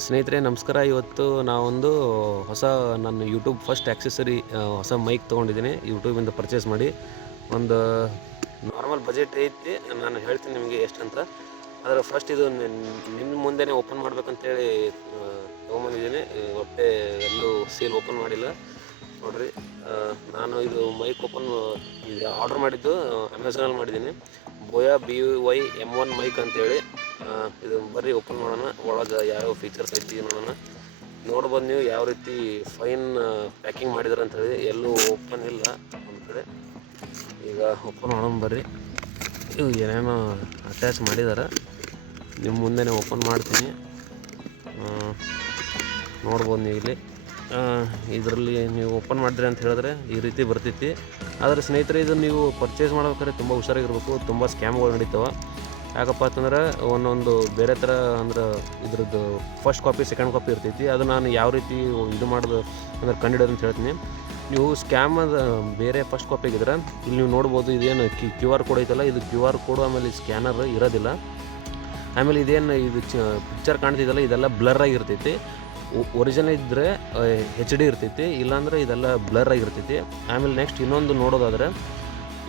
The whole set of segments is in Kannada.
ಸ್ನೇಹಿತರೆ, ನಮಸ್ಕಾರ. ಇವತ್ತು ನಾವೊಂದು ಹೊಸ ನನ್ನ ಯೂಟ್ಯೂಬ್ ಫಸ್ಟ್ ಆ್ಯಕ್ಸೆಸರಿ ಹೊಸ ಮೈಕ್ ತೊಗೊಂಡಿದ್ದೀನಿ. ಯೂಟ್ಯೂಬಿಂದ ಪರ್ಚೇಸ್ ಮಾಡಿ. ಒಂದು ನಾರ್ಮಲ್ ಬಜೆಟ್ ಐತಿ. ನಾನು ಹೇಳ್ತೀನಿ ನಿಮಗೆ ಎಷ್ಟು ಅಂತ ಅದರ ಫಸ್ಟ್ ಇದು ನಿಮ್ಮ ಮುಂದೆನೇ ಓಪನ್ ಮಾಡ್ಬೇಕಂತೇಳಿ ತೊಗೊಂಬಂದಿದ್ದೀನಿ. ಒಟ್ಟೆ ಎಲ್ಲೂ ಸೇಲ್ ಓಪನ್ ಮಾಡಿಲ್ಲ. ನೋಡಿರಿ ನಾನು ಇದು ಮೈಕ್ ಓಪನ್ ಇದು ಆರ್ಡ್ರ್ ಮಾಡಿದ್ದು ಅಮೆಝಾನಲ್ಲಿ ಮಾಡಿದ್ದೀನಿ. Boya B Y M one mic ಅಂತೇಳಿ. ಇದು ಬರ್ರಿ ಓಪನ್ ಮಾಡೋಣ. ಒಳಗೆ ಯಾವ್ಯಾವ ಫೀಚರ್ಸ್ ಐತಿ ನೋಡೋಣ. ನೋಡ್ಬೋದು ನೀವು ಯಾವ ರೀತಿ ಫೈನ್ ಪ್ಯಾಕಿಂಗ್ ಮಾಡಿದಾರೆ ಅಂತ ಹೇಳಿ. ಎಲ್ಲೂ ಓಪನ್ ಇಲ್ಲ ಒಂದು ಕಡೆ. ಈಗ ಓಪನ್ ಮಾಡೋಣ ಬರ್ರಿ. ಇವು ಏನೇನೋ ಅಟ್ಯಾಚ್ ಮಾಡಿದ್ದಾರೆ ನಿಮ್ಮ ಮುಂದೆನೇ ಓಪನ್ ಮಾಡ್ತೀನಿ. ನೋಡ್ಬೋದು ನೀವು ಇಲ್ಲಿ. ಇದರಲ್ಲಿ ನೀವು ಓಪನ್ ಮಾಡಿದ್ರಿ ಅಂತ ಹೇಳಿದ್ರೆ ಈ ರೀತಿ ಬರ್ತೈತಿ. ಆದರೆ ಸ್ನೇಹಿತರೆ, ಇದು ನೀವು ಪರ್ಚೇಸ್ ಮಾಡ್ಬೇಕಾದ್ರೆ ತುಂಬ ಹುಷಾರಾಗಿರ್ಬೇಕು. ತುಂಬ ಸ್ಕ್ಯಾಮ್ಗಳು ನಡೀತಾವೆ. ಯಾಕಪ್ಪ ಅಂತಂದ್ರೆ ಒಂದೊಂದು ಬೇರೆ ಥರ ಅಂದ್ರೆ ಇದ್ರದ್ದು ಫಸ್ಟ್ ಕಾಪಿ ಸೆಕೆಂಡ್ ಕಾಪಿ ಇರ್ತೈತಿ. ಅದು ನಾನು ಯಾವ ರೀತಿ ಇದು ಮಾಡೋದು ಅಂದ್ರೆ ಕಂಡಿಡೋದು ಅಂತ ಹೇಳ್ತೀನಿ. ನೀವು ಸ್ಕ್ಯಾಮ್ ಅದು ಬೇರೆ ಫಸ್ಟ್ ಕಾಪಿ ಆಗಿದ್ರೆ, ಇಲ್ಲಿ ನೀವು ನೋಡ್ಬೋದು ಇದೇನು ಕ್ಯೂ ಕ್ಯೂ ಆರ್ ಕೋಡ್ ಐತಲ್ಲ, ಇದು ಕ್ಯೂ ಆರ್ ಕೋಡು ಆಮೇಲೆ ಸ್ಕ್ಯಾನರ್ ಇರೋದಿಲ್ಲ. ಆಮೇಲೆ ಇದೇನು ಇದು ಚ ಪಿಕ್ಚರ್ ಕಾಣ್ತಿದ್ದಲ್ಲ ಇದೆಲ್ಲ ಬ್ಲರ್ ಆಗಿರ್ತೈತಿ ಒರಿಜಿನಲ್ ಇದ್ದರೆ ಹೆಚ್ ಡಿ ಇರ್ತೈತಿ, ಇಲ್ಲಾಂದ್ರೆ ಇದೆಲ್ಲ ಬ್ಲರ್ ಆಗಿರ್ತೈತಿ ಆಮೇಲೆ ನೆಕ್ಸ್ಟ್ ಇನ್ನೊಂದು ನೋಡೋದಾದ್ರೆ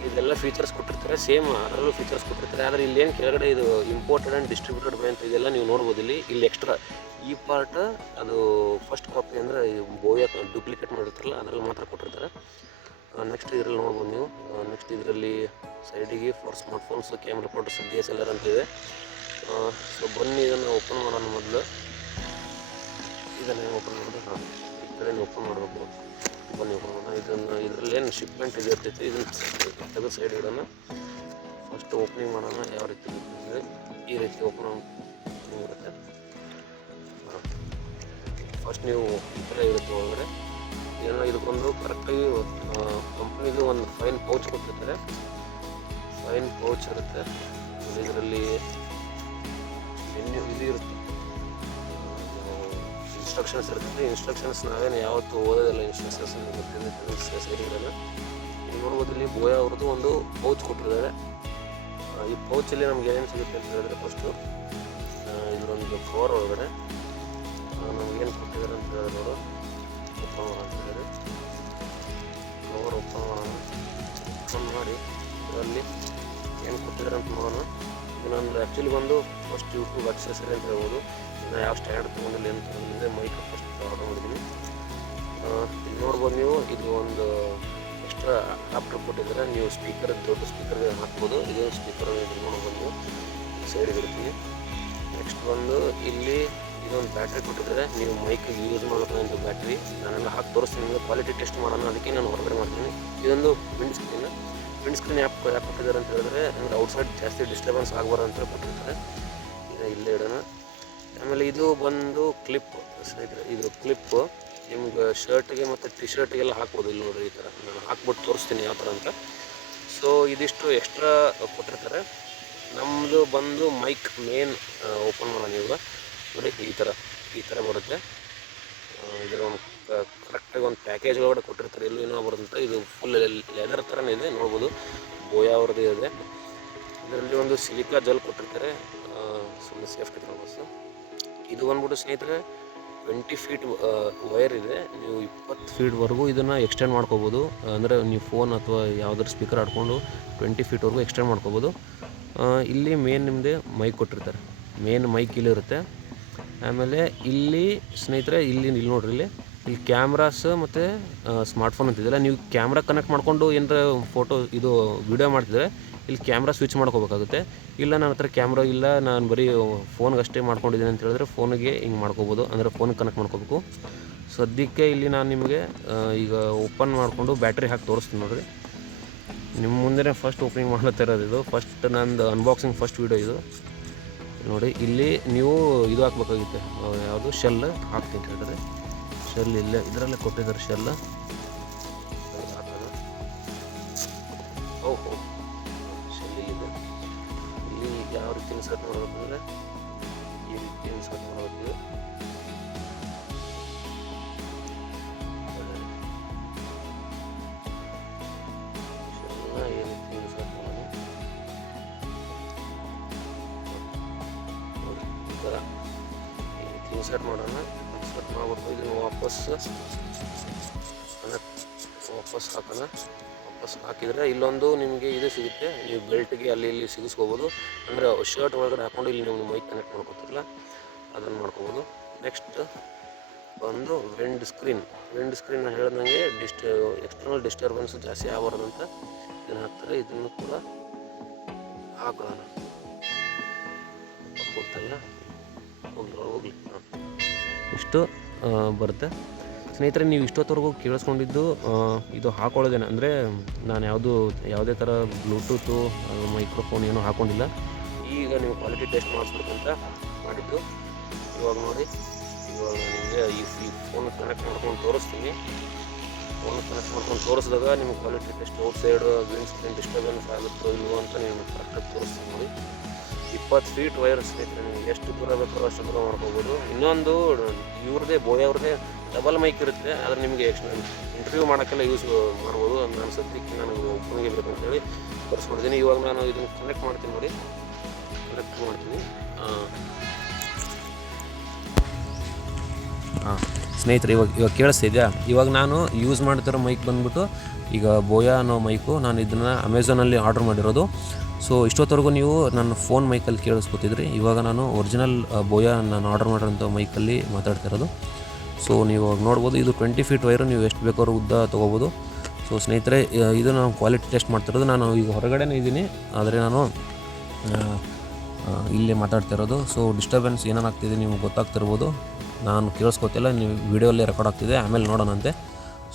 ಇದೆಲ್ಲ ಫೀಚರ್ಸ್ ಕೊಟ್ಟಿರ್ತಾರೆ ಸೇಮ್ ಅದರಲ್ಲೂ ಫೀಚರ್ಸ್ ಕೊಟ್ಟಿರ್ತಾರೆ. ಆದರೆ ಏನು ಕೆಳಗಡೆ ಇದು ಇಂಪೋರ್ಟೆಡ್ ಆ್ಯಂಡ್ ಡಿಸ್ಟ್ರಿಬ್ಯೂಟೆಡ್ ಬೈ ಅಂತ ಇದೆಲ್ಲ ನೀವು ನೋಡ್ಬೋದು ಇಲ್ಲಿ. ಇಲ್ಲಿ ಎಕ್ಸ್ಟ್ರಾ ಈ ಪಾರ್ಟ್ ಅದು ಫಸ್ಟ್ ಕಾಪಿ ಅಂದರೆ ಬೋಯ ಡೂಪ್ಲಿಕೇಟ್ ಮಾಡಿರ್ತಾರಲ್ಲ, ಅದರಲ್ಲಿ ಮಾತ್ರ ಕೊಟ್ಟಿರ್ತಾರೆ. ನೆಕ್ಸ್ಟ್ ಇದರಲ್ಲಿ ನೋಡ್ಬೋದು ನೀವು. ನೆಕ್ಸ್ಟ್ ಇದರಲ್ಲಿ ಸೈಡಿಗೆ for smartphones camera photos D S L R ಅಂತಿದೆ ಸೊ ಬನ್ನಿ, ಇದನ್ನು ಓಪನ್ ಮಾಡೋಣ ಮೊದಲು. ಇದನ್ನು ಓಪನ್ ಮಾಡೋದು. ಹಾಂ, ಈ ಕಡೆ ಓಪನ್ ಮಾಡಬೇಕು. ಬನ್ನಿ ಹೋಗೋಣ. ಇದನ್ನು ಇದರಲ್ಲಿ ಏನು ಶಿಪ್ಮೆಂಟ್ ಇದು ಇರ್ತೈತಿ, ಇದನ್ನು ತೆಗೆದು ಸೈಡ್ ಇಡೋಣ. ಫಸ್ಟ್ ಓಪನಿಂಗ್ ಮಾಡೋಣ, ಯಾವ ರೀತಿ ಅಂದರೆ ಈ ರೀತಿ ಓಪನ್ ಇರುತ್ತೆ ಫಸ್ಟ್ ನೀವು ಥರ ಇರುತ್ತೆ ಒಳಗಡೆ. ಏನೋ ಇದಕ್ಕೊಂದು ಕರೆಕ್ಟಾಗಿ ಕಂಪ್ನಿದು ಒಂದು ಫೈನ್ ಪೌಚ್ ಕೊಟ್ಟಿರ್ತಾರೆ. ಫೈನ್ ಪೌಚ್ ಇರುತ್ತೆ. ಇದರಲ್ಲಿ ಇದು ಇರುತ್ತೆ. ಇನ್ಸ್ಟ್ರಕ್ಷನ್ಸ್ ಇರ್ತದೆ. ಇನ್ಸ್ಟ್ರಕ್ಷನ್ಸ್ ನಾವೇನು ಯಾವತ್ತು ಓದೋದಿಲ್ಲ. ಇನ್ಸ್ಟ್ರಕ್ಷನ್ಸ್ ಗೊತ್ತಿದೆ ಸೈಡಿಗೆಲ್ಲ ನೀವು ನೋಡ್ಬೋದು ಇಲ್ಲಿ ಬೋಯಾ ಅವ್ರದ್ದು ಒಂದು ಪೌಚ್ ಕೊಟ್ಟಿದ್ದಾರೆ. ಈ ಪೌಚಲ್ಲಿ ನಮ್ಗೆ ಏನೇನು ಸಿಗುತ್ತೆ ಅಂತ ಹೇಳಿದ್ರೆ ಫಸ್ಟು ಇದರೊಂದು ಕವರ್ ಒಳಗಡೆ ನಮಗೇನು ಕೊಟ್ಟಿದ್ದಾರೆ ಅಂತ ಹೇಳಿದ್ರೆ ಅವರು ಓಪನ್ ಮಾಡಿದ್ದಾರೆ ಕವರ್ ಓಪನ್ ಮಾಡೋಣ. ಓಪನ್ ಮಾಡಿ ಇದರಲ್ಲಿ ಏನು ಕೊಟ್ಟಿದ್ದಾರೆ ಅಂತ ನೋಡೋಣ. ಇದು ನಂದು ಆ್ಯಕ್ಚುಲಿ ಬಂದು ಫಸ್ಟ್ ಯೂಟ್ಯೂಬ್ ಅಕ್ಸೆಸರಿ ಅಂತ ಹೇಳ್ಬೋದು. ಇನ್ನು ಯಾವ ಸ್ಟ್ಯಾಂಡ್ ತೊಗೊಂಡಿಲ್ಲ ಏನು ತೊಗೊಂಡಿದ್ದೆ, ಮೈಕ್ ಫಸ್ಟ್ ಆರ್ಡರ್ ಮಾಡಿದ್ದೀನಿ ಇಲ್ಲಿ ನೋಡ್ಬೋದು ನೀವು, ಇದು ಒಂದು ಎಕ್ಸ್ಟ್ರಾ ಅಡಾಪ್ಟರ್ ಕೊಟ್ಟಿದ್ರೆ ನೀವು ಸ್ಪೀಕರ್ ದೊಡ್ಡ ಸ್ಪೀಕರ್ಗೆ ಹಾಕ್ಬೋದು. ಇದೇ ಸ್ಪೀಕರ್ ನೋಡ್ಬೋದು ಸೈಡ್ಗೆ ಇರ್ತೀನಿ ನೆಕ್ಸ್ಟ್ ಬಂದು ಇಲ್ಲಿ ಇದೊಂದು ಬ್ಯಾಟ್ರಿ ಕೊಟ್ಟಿದ್ದಾರೆ. ನೀವು ಮೈಕ್ ಯೂಸ್ ಮಾಡ್ಬೇಕಂತ ಬ್ಯಾಟ್ರಿ ನಾನೆಲ್ಲ ಹಾಕಿ ತೋರಿಸ್ತೀನಿ ನಿಮಗೆ. ಕ್ವಾಲಿಟಿ ಟೆಸ್ಟ್ ಮಾಡೋಣ, ಅದಕ್ಕೆ ನಾನು ಹೊರಗಡೆ ಮಾಡ್ತೀನಿ. ಇದೊಂದು ವಿಂಡ್ ಸ್ಕ್ರೀನ್ ವಿಂಡ್ ಸ್ಕ್ರೀನ್ ಯಾಕೆ ಯಾಕೆ ಕೊಟ್ಟಿದ್ದಾರೆ ಅಂತ ಹೇಳಿದ್ರೆ ಔಟ್ಸೈಡ್ ಜಾಸ್ತಿ ಡಿಸ್ಟರ್ಬೆನ್ಸ್ ಆಗಬಾರ್ದು ಅಂತ ಕೊಟ್ಟಿರ್ತಾರೆ. ಈಗ ಇಲ್ಲೇ ಇಡೋಣ. ಆಮೇಲೆ ಇದು ಬಂದು ಕ್ಲಿಪ್ ಇದು ಕ್ಲಿಪ್ ನಿಮ್ಗೆ ಶರ್ಟ್ಗೆ ಮತ್ತು ಟಿ ಶರ್ಟ್ಗೆಲ್ಲ ಹಾಕ್ಬೋದು ಇಲ್ಲಿ ನೋಡಿರಿ ಈ ಥರ. ನಾನು ಹಾಕ್ಬಿಟ್ಟು ತೋರಿಸ್ತೀನಿ ಯಾವ ಥರ ಅಂತ. ಸೊ ಇದಿಷ್ಟು ಎಕ್ಸ್ಟ್ರಾ ಕೊಟ್ಟಿರ್ತಾರೆ. ನಮ್ಮದು ಬಂದು ಮೈಕ್ ಮೇನ್ ಓಪನ್ ಮಾಡೋಣ ನೀವು ನೋಡಿ, ಈ ಥರ ಈ ಥರ ಬರುತ್ತೆ. ಇದರ ಒಂದು ಕರೆಕ್ಟಾಗಿ ಒಂದು ಪ್ಯಾಕೇಜ್ ಒಳಗಡೆ ಕೊಟ್ಟಿರ್ತಾರೆ. ಎಲ್ಲೂ ಏನೋ ಬರುತ್ತೆ ಇದು ಫುಲ್ ಲೆದರ್ ಥರನೇ ಇದೆ. ನೋಡ್ಬೋದು. ಬೋಯಾ ಅವ್ರದ್ದು ಇದೆ. ಇದರಲ್ಲಿ ಒಂದು ಸಿಲಿಕಾ ಜಲ್ ಕೊಟ್ಟಿರ್ತಾರೆ. ಸುಮ್ಮನೆ ಸೇಫ್ಟಿ ಪರ್ಪಸ್ಸು ಇದು ಬಂದ್ಬಿಟ್ಟು ಸ್ನೇಹಿತರೆ ಟ್ವೆಂಟಿ ಫೀಟ್ ವೈರ್ ಇದೆ. ನೀವು ಇಪ್ಪತ್ತು ಫೀಟ್ವರೆಗೂ ಇದನ್ನು ಎಕ್ಸ್ಟೆಂಡ್ ಮಾಡ್ಕೋಬೋದು. ಅಂದರೆ ನೀವು ಫೋನ್ ಅಥವಾ ಯಾವುದಾದ್ರು ಸ್ಪೀಕರ್ ಆಡ್ಕೊಂಡು ಟ್ವೆಂಟಿ ಫೀಟ್ವರೆಗೂ ಎಕ್ಸ್ಟೆಂಡ್ ಮಾಡ್ಕೋಬೋದು. ಇಲ್ಲಿ ಮೇನ್ ನಿಮ್ಮದೇ ಮೈಕ್ ಕೊಟ್ಟಿರ್ತಾರೆ. ಮೇನ್ ಮೈಕ್ ಇಲ್ಲಿ ಇರುತ್ತೆ. ಆಮೇಲೆ ಇಲ್ಲಿ ಸ್ನೇಹಿತರೆ, ಇಲ್ಲಿ ಇಲ್ಲಿ ನೋಡ್ರಿ, ಇಲ್ಲಿ ಇಲ್ಲಿ ಕ್ಯಾಮ್ರಾಸ್ ಮತ್ತು ಸ್ಮಾರ್ಟ್ಫೋನ್ ಅಂತಿದೆಯಲ್ಲ ನೀವು ಕ್ಯಾಮ್ರಾ ಕನೆಕ್ಟ್ ಮಾಡ್ಕೊಂಡು ಏನಾರ ಫೋಟೋ ಇದು ವಿಡಿಯೋ ಮಾಡ್ತಿದ್ರೆ ಇಲ್ಲಿ ಕ್ಯಾಮ್ರಾ ಸ್ವಿಚ್ ಮಾಡ್ಕೋಬೇಕಾಗುತ್ತೆ. ಇಲ್ಲ ನನ್ನ ಹತ್ರ ಕ್ಯಾಮ್ರಾ ಇಲ್ಲ, ನಾನು ಬರೀ ಫೋನ್ಗೆ ಅಷ್ಟೇ ಮಾಡ್ಕೊಂಡಿದ್ದೀನಿ ಅಂತ ಹೇಳಿದ್ರೆ ಫೋನಿಗೆ ಹಿಂಗೆ ಮಾಡ್ಕೋಬೋದು. ಅಂದರೆ ಫೋನ್ ಕನೆಕ್ಟ್ ಮಾಡ್ಕೋಬೇಕು. ಸದ್ಯಕ್ಕೆ ಇಲ್ಲಿ ನಾನು ನಿಮಗೆ ಈಗ ಓಪನ್ ಮಾಡಿಕೊಂಡು ಬ್ಯಾಟ್ರಿ ಹಾಕಿ ತೋರಿಸ್ತೀನಿ ನೋಡಿರಿ. ನಿಮ್ಮ ಮುಂದೆ ಫಸ್ಟ್ ಓಪನಿಂಗ್ ಮಾಡ್ಲತ್ತಾ ಇರೋದು ಇದು. ಫಸ್ಟ್ ನಂದು ಅನ್ಬಾಕ್ಸಿಂಗ್ ಫಸ್ಟ್ ವೀಡಿಯೋ ಇದು. ನೋಡಿ, ಇಲ್ಲಿ ನೀವು ಇದು ಹಾಕ್ಬೇಕಾಗಿತ್ತು. ಯಾವುದು? ಶೆಲ್ ಹಾಕ್ತೀನಿ ಹೇಳಿದ್ರೆ. ಶೆಲ್ ಇಲ್ಲೇ, ಇದರಲ್ಲೇ ಕೊಟ್ಟಿದ್ದಾರೆ ಶೆಲ್ ಯಾವ ರೀತಿ ಇನ್ಸರ್ಟ್ ಮಾಡಬೇಕು ಅಂದರೆ ಈ ರೀತಿ ಇನ್ಸರ್ಟ್ ಮಾಡಬೇಕು. ಶೆಲ್ನ ಈ ರೀತಿ ಇನ್ಸರ್ಟ್ ಮಾಡೋಣ. ಇನ್ಸರ್ಟ್ ಮಾಡ್ಬಿಟ್ಟು ಇದನ್ನು ವಾಪಸ್ ವಾಪಸ್ ಹಾಕೋಣ. ವಾಪಸ್ ಹಾಕಿದರೆ ಇಲ್ಲೊಂದು ನಿಮಗೆ ಇದು ಸಿಗುತ್ತೆ. ನೀವು ಬೆಲ್ಟ್ಗೆ ಅಲ್ಲಿ ಇಲ್ಲಿ ಸಿಗಿಸ್ಕೋಬೋದು. ಅಂದರೆ ಶರ್ಟ್ ಒಳಗಡೆ ಹಾಕೊಂಡು ಇಲ್ಲಿ ನಿಮ್ಗೆ ಮೈಕ್ ಕನೆಕ್ಟ್ ಮಾಡ್ಕೊತಿರಲ್ಲ, ಅದನ್ನು ಮಾಡ್ಕೋಬೋದು. ನೆಕ್ಸ್ಟ್ ಒಂದು ವಿಂಡ್ ಸ್ಕ್ರೀನ್ ವಿಂಡ್ ಸ್ಕ್ರೀನ್ ಹೇಳ್ದಂಗೆ ಡಿಸ್ಟ್ ಎಕ್ಸ್ಟರ್ನಲ್ ಡಿಸ್ಟರ್ಬೆನ್ಸ್ ಜಾಸ್ತಿ ಆಗಬಾರ್ದು ಅಂತ ಇದನ್ನು ಹಾಕ್ತಾರೆ. ಇದನ್ನು ಕೂಡ ಹಾಕೋಣ. ಹೋಗ್ತಲ್ಲ ಹೋಗ್ಲಿ ಹೋಗ್ಲಿ. ಇಷ್ಟು ಬರುತ್ತೆ. ಸ್ನೇಹಿತರೆ, ನೀವು ಇಷ್ಟೊತ್ತವರೆಗೂ ಕೇಳಿಸ್ಕೊಂಡಿದ್ದು ಇದು ಹಾಕೊಳ್ಳೋದೇನೆ? ಅಂದರೆ ನಾನು ಯಾವುದು, ಯಾವುದೇ ಥರ ಬ್ಲೂಟೂತು ಮೈಕ್ರೋಫೋನ್ ಏನೂ ಹಾಕೊಂಡಿಲ್ಲ. ಈಗ ನೀವು ಕ್ವಾಲಿಟಿ ಟೆಸ್ಟ್ ಮಾಡಿಸ್ಬೇಕಂತ ಮಾಡಿದ್ದು. ಇವಾಗ ನೋಡಿ, ಇವಾಗ ನಿಮಗೆ ಈ ಫೋನ್ ಕನೆಕ್ಟ್ ಮಾಡ್ಕೊಂಡು ತೋರಿಸ್ತೀನಿ. ಫೋನ್ ಕನೆಕ್ಟ್ ಮಾಡ್ಕೊಂಡು ತೋರಿಸಿದಾಗ ನಿಮ್ಗೆ quality test outside green screen disturbance ಆಗುತ್ತೋ ಇಲ್ವೋ ಅಂತ ನೀವು ಕರೆಕ್ಟಾಗಿ ತೋರಿಸ್ತೀನಿ ನೋಡಿ. ಇಪ್ಪತ್ತು ಫೀಟ್ ವೈರ್ ಸ್ನೇಹಿತರೆ, ನಿಮ್ಗೆ ಎಷ್ಟು ದೂರ ಬೇಕಾದ್ರೂ ಅಷ್ಟು ದೂರ ಮಾಡ್ಕೋಬೋದು. ಇನ್ನೊಂದು ಇವ್ರದೇ ಬೋಯ್ ಅವ್ರದ್ದೇ ಡಬಲ್ ಮೈಕ್ ಇರುತ್ತೆ, ಆದರೆ ನಿಮಗೆ ಇಂಟರ್ವ್ಯೂ ಮಾಡೋಕ್ಕೆಲ್ಲ ಯೂಸ್ ಮಾಡ್ಬೋದು ನಾನು ಸದ್ಯಕ್ಕೆ ನನಗೆ ಬೇಕು ಅಂತೇಳಿ ತರಿಸ್ಕೊಂಡಿದ್ದೀನಿ. ಇವಾಗ ನಾನು ಇದನ್ನು ಕನೆಕ್ಟ್ ಮಾಡ್ತೀನಿ ನೋಡಿ. ಕನೆಕ್ಟ್ ಮಾಡ್ತೀನಿ. ಹಾಂ ಸ್ನೇಹಿತರೆ, ಇವಾಗ ಇವಾಗ ಕೇಳಿಸ್ತಾ ಇದೆಯಾ? ಇವಾಗ ನಾನು ಯೂಸ್ ಮಾಡ್ತಿರೋ ಮೈಕ್ ಬಂದ್ಬಿಟ್ಟು ಈಗ ಬೋಯಾ ಅನ್ನೋ ಮೈಕು ನಾನು ಇದನ್ನು ಅಮೆಝಾನಲ್ಲಿ ಆರ್ಡ್ರ್ ಮಾಡಿರೋದು. ಸೊ ಇಷ್ಟೊತ್ತವರೆಗೂ ನೀವು ನನ್ನ ಫೋನ್ ಮೈಕಲ್ಲಿ ಕೇಳಿಸ್ಕೊತಿದ್ರಿ. ಇವಾಗ ನಾನು ಒರಿಜಿನಲ್ ಬೋಯಾ ನಾನು ಆರ್ಡರ್ ಮಾಡಿರೋಂಥ ಮೈಕಲ್ಲಿ ಮಾತಾಡ್ತಿರೋದು ಸೊ ನೀವು ನೋಡ್ಬೋದು, ಇದು ಟ್ವೆಂಟಿ ಫೀಟ್ ವೈರು ನೀವು ಎಷ್ಟು ಬೇಕಾದ್ರೂ ಉದ್ದ ತೊಗೋಬೋದು. ಸೊ ಸ್ನೇಹಿತರೆ ಇದು ನಾನು ಕ್ವಾಲಿಟಿ ಟೆಸ್ಟ್ ಮಾಡ್ತಿರೋದು. ನಾನು ಈಗ ಹೊರಗಡೆನೇ ಇದ್ದೀನಿ. ಆದರೆ ನಾನು ಇಲ್ಲೇ ಮಾತಾಡ್ತಿರೋದು ಸೊ ಡಿಸ್ಟರ್ಬೆನ್ಸ್ ಏನಾಗ್ತಿದೆ ನಿಮ್ಗೆ ಗೊತ್ತಾಗ್ತಿರ್ಬೋದು. ನಾನು ಕೇಳಿಸ್ಕೊತಿಲ್ಲ, ನೀವು ವಿಡಿಯೋಲ್ಲೇ ರೆಕಾರ್ಡ್ ಆಗ್ತಿದೆ. ಆಮೇಲೆ ನೋಡೋಣಂತೆ.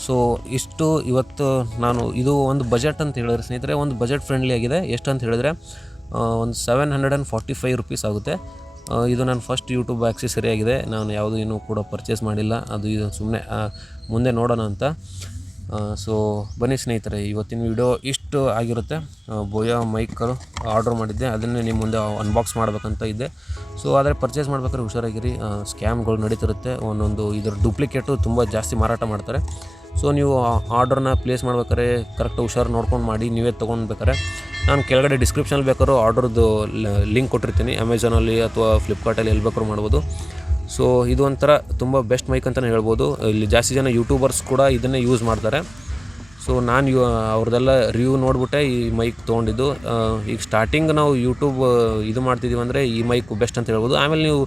ಸೊ ಇಷ್ಟು ಇವತ್ತು ನಾನು, ಇದು ಒಂದು ಬಜೆಟ್ ಅಂತ ಹೇಳಿದ್ರೆ, ಸ್ನೇಹಿತರೆ, ಒಂದು ಬಜೆಟ್ ಫ್ರೆಂಡ್ಲಿ ಆಗಿದೆ. ಎಷ್ಟು ಅಂತ ಹೇಳಿದ್ರೆ ಒಂದು seven hundred and forty five rupees ಆಗುತ್ತೆ. ಇದು ನಾನು ಫಸ್ಟ್ ಯೂಟ್ಯೂಬ್ ಆಕ್ಸೆಸರಿ ಆಗಿದೆ ನಾನು ಯಾವುದು ಇನ್ನೂ ಕೂಡ ಪರ್ಚೇಸ್ ಮಾಡಿಲ್ಲ. ಅದು ಇದು ಸುಮ್ಮನೆ ಮುಂದೆ ನೋಡೋಣ ಅಂತ. ಸೊ ಬನ್ನಿ ಸ್ನೇಹಿತರೆ, ಇವತ್ತಿನ ವಿಡಿಯೋ ಇಷ್ಟು ಆಗಿರುತ್ತೆ. ಬೋಯಾ ಮೈಕರು ಆರ್ಡ್ರ್ ಮಾಡಿದ್ದೆ. ಅದನ್ನೇ ನಿಮ್ಮ ಮುಂದೆ ಅನ್ಬಾಕ್ಸ್ ಮಾಡಬೇಕಂತ ಇದ್ದೆ. ಸೊ ಆದರೆ ಪರ್ಚೇಸ್ ಮಾಡ್ಬೇಕಾದ್ರೆ ಹುಷಾರಾಗಿರಿ. ಸ್ಕ್ಯಾಮ್ಗಳು ನಡೀತಿರುತ್ತೆ. ಒಂದೊಂದು ಇದರ ಡೂಪ್ಲಿಕೇಟು ತುಂಬ ಜಾಸ್ತಿ ಮಾರಾಟ ಮಾಡ್ತಾರೆ. ಸೊ ನೀವು ಆರ್ಡ್ರನ್ನ ಪ್ಲೇಸ್ ಮಾಡ್ಬೇಕಾದ್ರೆ ಕರೆಕ್ಟ್ ಹುಷಾರು ನೋಡ್ಕೊಂಡು ಮಾಡಿ ನೀವೇ ತೊಗೊಳ್ಬೇಕಾರೆ ನಾನು ಕೆಳಗಡೆ ಡಿಸ್ಕ್ರಿಪ್ಷನಲ್ಲಿ ಬೇಕಾದ್ರೂ ಆರ್ಡ್ರದ್ದು ಲಿಂಕ್ ಕೊಟ್ಟಿರ್ತೀನಿ. ಅಮೆಝಾನಲ್ಲಿ ಅಥವಾ ಫ್ಲಿಪ್ಕಾರ್ಟಲ್ಲಿ ಎಲ್ಲಿ ಬೇಕಾದ್ರೂ ಮಾಡ್ಬೋದು. ಸೊ ಇದು ಒಂಥರ ತುಂಬ ಬೆಸ್ಟ್ ಮೈಕ್ ಅಂತಲೇ ಹೇಳ್ಬೋದು. ಇಲ್ಲಿ ಜಾಸ್ತಿ ಜನ ಯೂಟ್ಯೂಬರ್ಸ್ ಕೂಡ ಇದನ್ನೇ ಯೂಸ್ ಮಾಡ್ತಾರೆ. ಸೊ ನಾನು ಯು ಅವ್ರದ್ದೆಲ್ಲ ರಿವ್ಯೂ ನೋಡಿಬಿಟ್ಟೆ ಈ ಮೈಕ್ ತೊಗೊಂಡಿದ್ದು. ಈಗ ಸ್ಟಾರ್ಟಿಂಗ್ ನಾವು ಯೂಟ್ಯೂಬ್ ಇದು ಮಾಡ್ತಿದ್ದೀವಿ ಅಂದರೆ ಈ ಮೈಕ್ ಬೆಸ್ಟ್ ಅಂತ ಹೇಳ್ಬೋದು. ಆಮೇಲೆ ನೀವು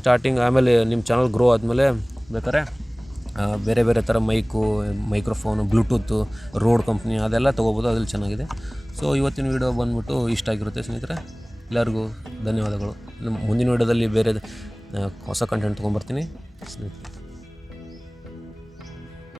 ಸ್ಟಾರ್ಟಿಂಗ್ ಆಮೇಲೆ ನಿಮ್ಮ ಚಾನಲ್ ಗ್ರೋ ಆದಮೇಲೆ ಬೇಕಾದ್ರೆ ಆ, ಬೇರೆ ಬೇರೆ ಥರ mic, microphone, bluetooth, Rode company ಅದೆಲ್ಲ ತೊಗೋಬೋದು, ಅದ್ರಲ್ಲಿ ಚೆನ್ನಾಗಿದೆ. ಸೊ ಇವತ್ತಿನ ವೀಡಿಯೋ ಬಂದ್ಬಿಟ್ಟು ಇಷ್ಟ ಆಗಿರುತ್ತೆ ಸ್ನೇಹಿತರೆ. ಎಲ್ಲರಿಗೂ ಧನ್ಯವಾದಗಳು. ಮುಂದಿನ ವೀಡಿಯೋದಲ್ಲಿ ಬೇರೆ ಹೊಸ ಕಂಟೆಂಟ್ ತೊಗೊಂಬರ್ತೀನಿ ಸ್ನೇಹಿತರೆ